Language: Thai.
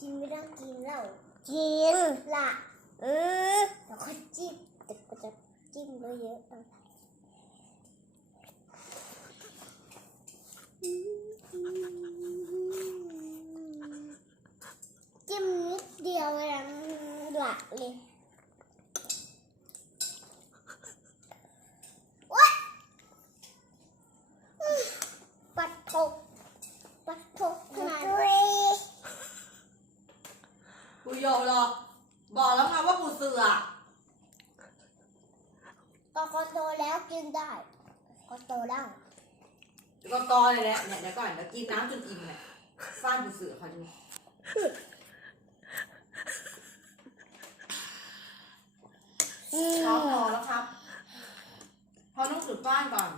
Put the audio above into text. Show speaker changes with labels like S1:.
S1: กินไม่ต้องกินแล้ว
S2: กิน
S1: ละ
S2: เออ
S1: แล้วก็จิ้มแต่ก็จะจิ้มเยอะๆเอาจิ้มนิดเดียวเองละเลย
S3: กูโยหรอก บอกแล้วไงว่ากูเสือก
S1: ก็คนโตแล้วกินได้ก็โตแล้ว
S3: ก็โตเลยแหละเนี่ยเดี๋ยวก่อนเดี๋ยวกินน้ำจนอิ่มเนี่ยฟาดกูเสือเขาดูขอพอแล้วครับ พอต้องสุดบ้านก่อน